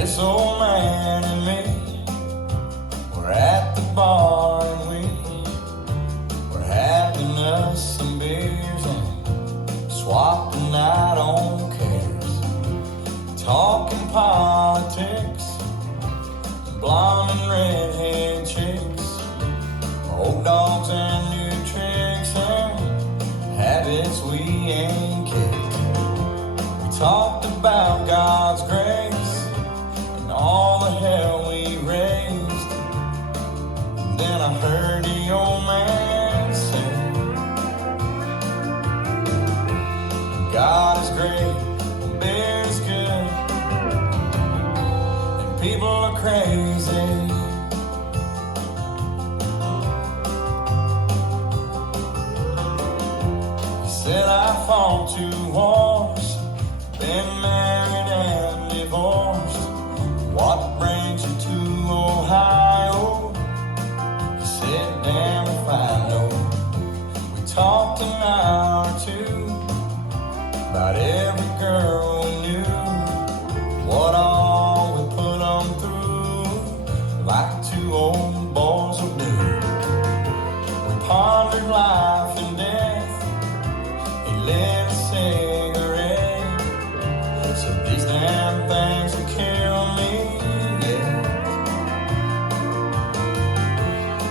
This old man and me were at the bar and we were having us some beers and swapping out on cares, talking politics, blonde and redhead chicks, old dogs and new tricks and habits we ain't kicked. We talked about God's grace and all the hell we raised. And then I heard the old man say, God is great, beer is good, and people are crazy. He said I fought 2 wars, been married and divorced. What brings you to Ohio? He said, damn if I know. We talked an hour or 2 about every girl we knew, what all we put them through, like 2 old boys will do. We pondered life and death. He lit a cigarette, said these damn things will kill me, yeah.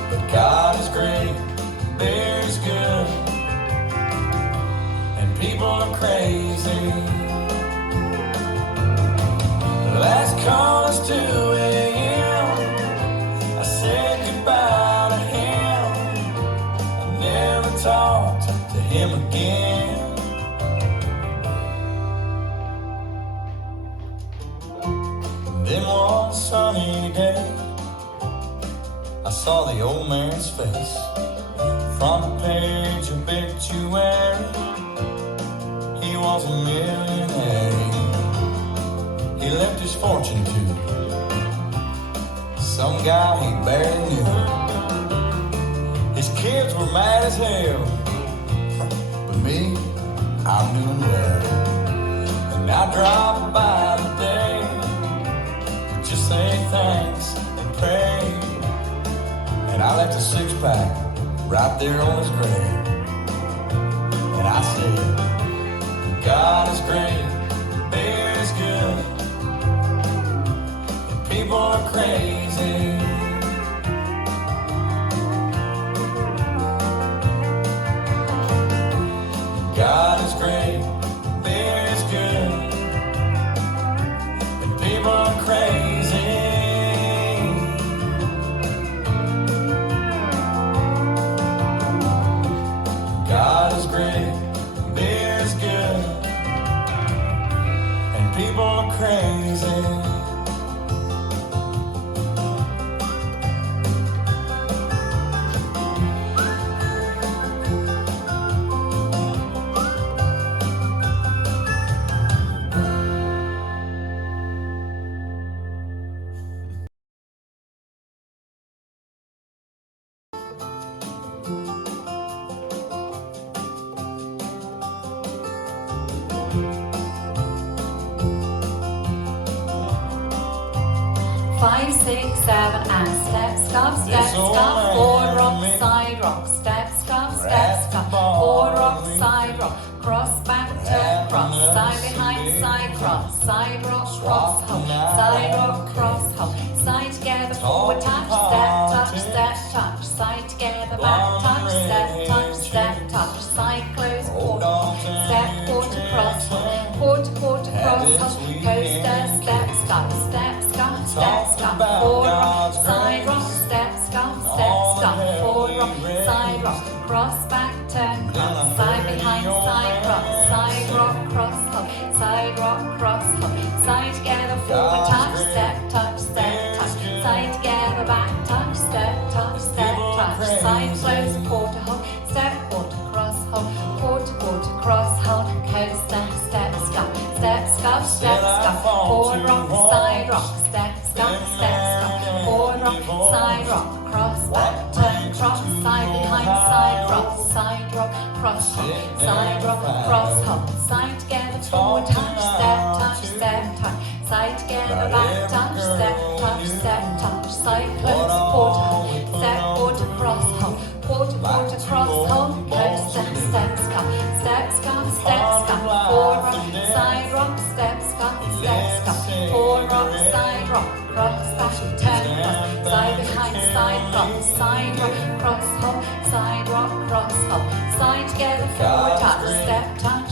But God is great, beer is good, and people are crazy. Last call is 2 a.m. I said goodbye to him. I never talked to him again. And then one sunny day, I saw the old man's face, front page obituary. He was a millionaire. He left his fortune to some guy he barely knew. His kids were mad as hell, but me, I'm doing well. And I dropped by today to just say thanks and pray. And I left a 6-pack right there on his grave. And I said, God is great, beer is good, people are crazy. God is great, beer is good, and people are crazy. God is great, beer is good, and people are crazy. Five, 6, 7, and step, stop, step, stop, 4 rock, side rock, step, stop, step, stop, 4 rock, side rock, cross, back, turn, cross, side behind, side cross, side rock, cross, hop, side rock, cross, hop, side together, forward, touch, step, touch, side together, back, touch, step, touch, side close, quarter, step, quarter, cross, hop, quarter, cross, hop, coaster, step, stop, step, stop, 4 rock, side rock, step, stop, 4 rock, side rock, cross, back, turn, cross, side behind, side rock, cross, hop, side rock, cross, hop, side together, forward, touch, step, touch, side together, back, touch, step, touch, side close, quarter, hop, step, quarter, cross, hop, quarter, cross, hop, coaster, step, stop, 4 rock, side rock, step, stop, 4 rock, side rock, cross, back, turn, cross, side behind, side rock, cross, hop, side rock, cross, hop, side together, forward, touch, step, touch, side together, back, touch, side close, quarter, step, quarter, cross, hop, quarter, quarter, cross, hop, coaster, step, scum, step, scum, step, scum, four rock, side rock, step, scum, four rock, side rock, cross, back, turn, cross, side behind, side rock, cross, hop, side rock, cross, hop, side together, forward touch, step, touch,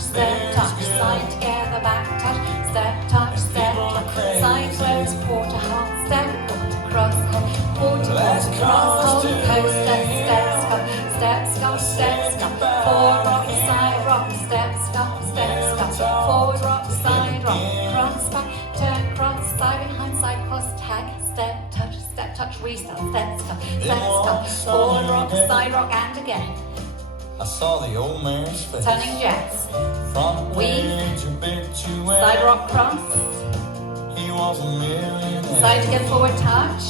side together, back touch, step, touch, side close, quarter, hop, step, quarter, cross, hop, quarter, quarter, cross, hop, coaster, step, scum, four rock, side rock, step, scum, forward rock, side rock, cross, back, turn, cross, side behind, side cross, tag, step, touch, restart, step, scum, forward rock, side rock, and again. I saw the old man's face. Turning jazz. Front Weave. page obituary. Side rock cross. He was a millionaire. Side together, forward touch.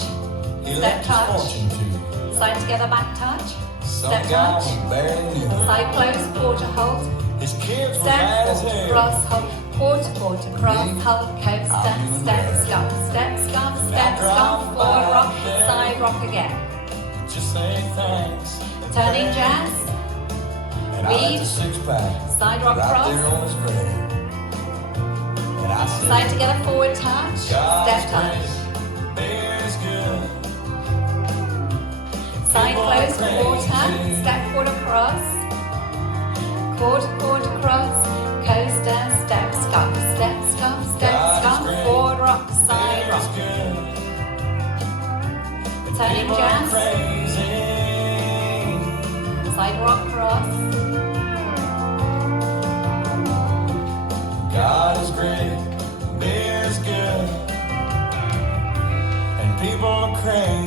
He Step left his touch. fortune to Side together, back touch. some Step guy touch. he barely knew. Side close, quarter hold. His kids were Step, mad as quarter, hell. cross, hold. Quarter, cross, hold, coaster, step, scum, forward rock, side rock again. Just say thanks. Turning jazz. And I Weave. left a six-pack Side rock right cross. there on his grave. And I said, Side together, forward touch. Step God's touch. grace is good. Side close, quarter, step, quarter, cross. Quarter, cross, coaster, step, scum, forward rock, side rock. Turning jazz, side rock, cross. God is great, beer is good, and people are crazy.